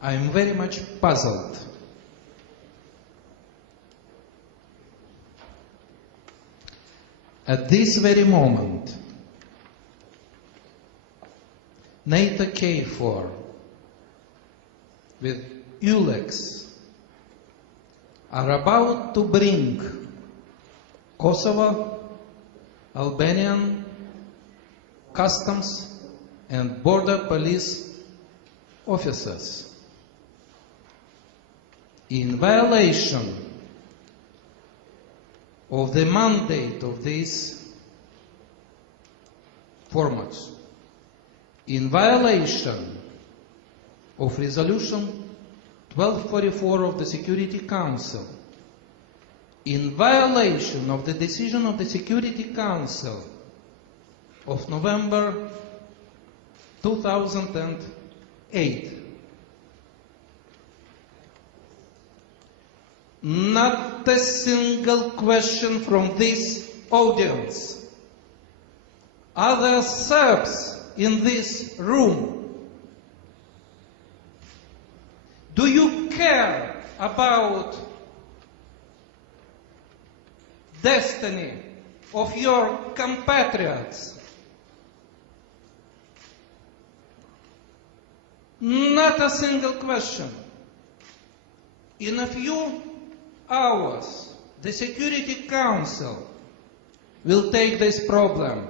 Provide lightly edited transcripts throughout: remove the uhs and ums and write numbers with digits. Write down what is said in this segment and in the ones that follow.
I am very much puzzled. At this very moment, NATO KFOR with ULEX are about to bring Kosovo, Albanian customs and border police officers in violation of the mandate of these formats, in violation of Resolution 1244 of the Security Council, in violation of the decision of the Security Council of November 2008. Not a single question from this audience. Are there Serbs in this room? Do you care about destiny of your compatriots? Not a single question. In a few hours, the Security Council will take this problem.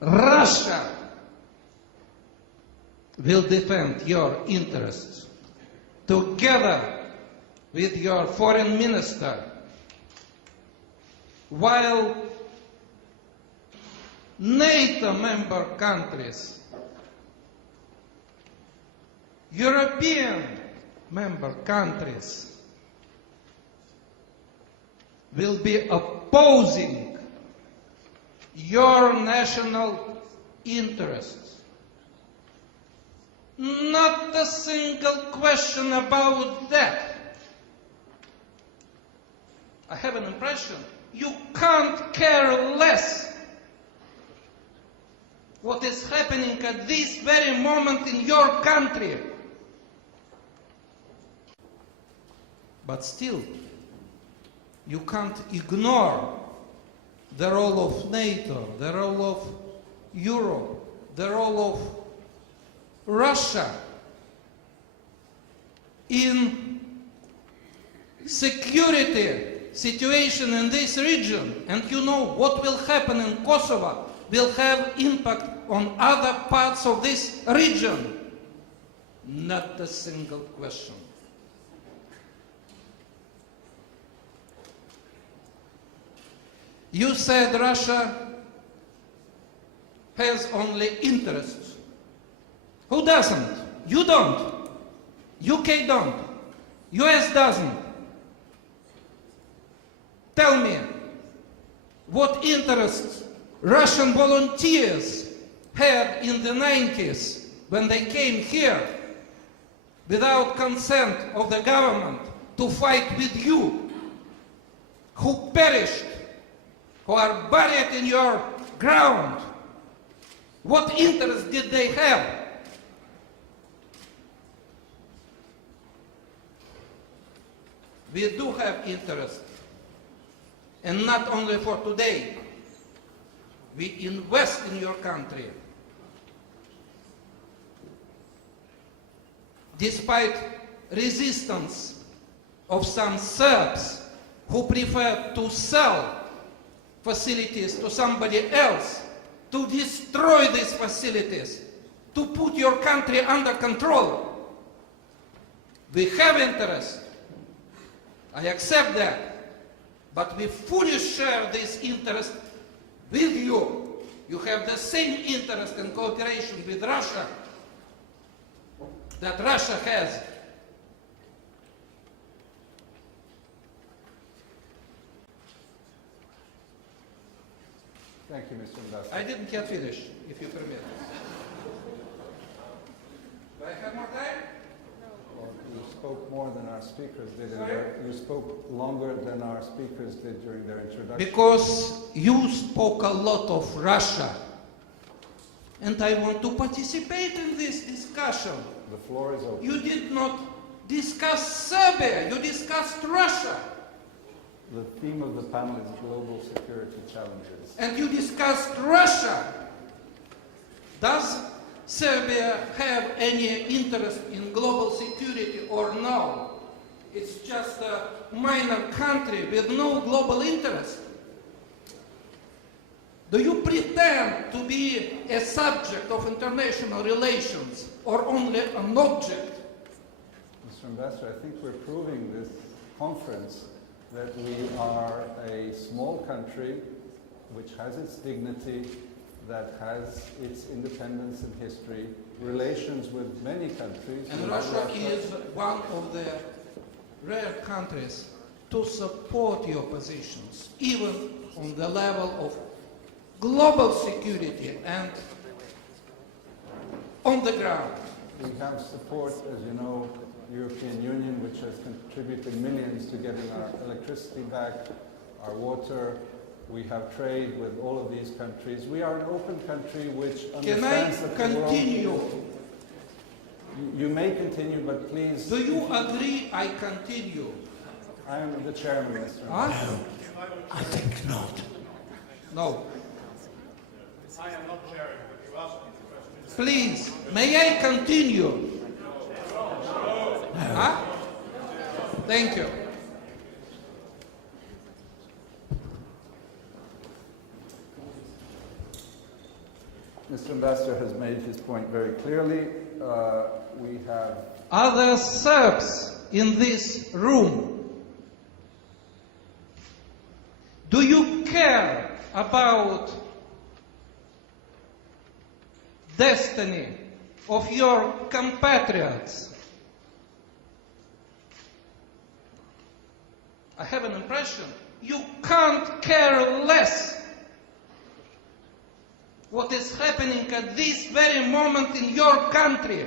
Russia will defend your interests together with your foreign minister, while NATO member countries, European member countries will be opposing your national interests. Not a single question about that. I have an impression you can't care less what is happening at this very moment in your country. But still, you can't ignore the role of NATO, the role of Europe, the role of Russia in security situation in this region. And you know what will happen in Kosovo will have impact on other parts of this region. Not a single question. You said Russia has only interests. Who doesn't? You don't. UK don't. US doesn't. Tell me, what interests Russian volunteers had in the 90s when they came here without consent of the government to fight with you, who perished, who are buried in your ground? What interest did they have? We do have interest, and not only for today. We invest in your country. Despite resistance of some Serbs who prefer to sell facilities to somebody else, to destroy these facilities, to put your country under control. We have interest. I accept that. But we fully share this interest with you. You have the same interest and cooperation with Russia that Russia has. Thank you, Mr. Ambassador. I didn't yet finish, if you permit. Do I have more time? Well, you spoke more than our speakers did. Sorry? You spoke longer than our speakers did during their introduction. Because you spoke a lot of Russia. And I want to participate in this discussion. The floor is open. You did not discuss Serbia, you discussed Russia. The theme of the panel is global security challenges. And you discussed Russia. Does Serbia have any interest in global security or no? It's just a minor country with no global interest. Do you pretend to be a subject of international relations or only an object? Mr. Ambassador, I think we're proving this conference that we are a small country which has its dignity, that has its independence and history, relations with many countries. And Russia is one of the rare countries to support your positions, even on the level of global security and on the ground. We have support, as you know, European Union, which has contributed millions to getting our electricity back, our water. We have trade with all of these countries. We are an open country which understands that Can I the world... continue? You may continue, but please... Do you agree I continue? I am the chairman, Mr. Huh? Ambassador. I think not. No. I am not chairing, but you asked me the question. Please, may I continue? Huh? Thank you. Mr. Ambassador has made his point very clearly. We have... Are there Serbs in this room? Do you care about destiny of your compatriots? I have an impression you can't care less what is happening at this very moment in your country.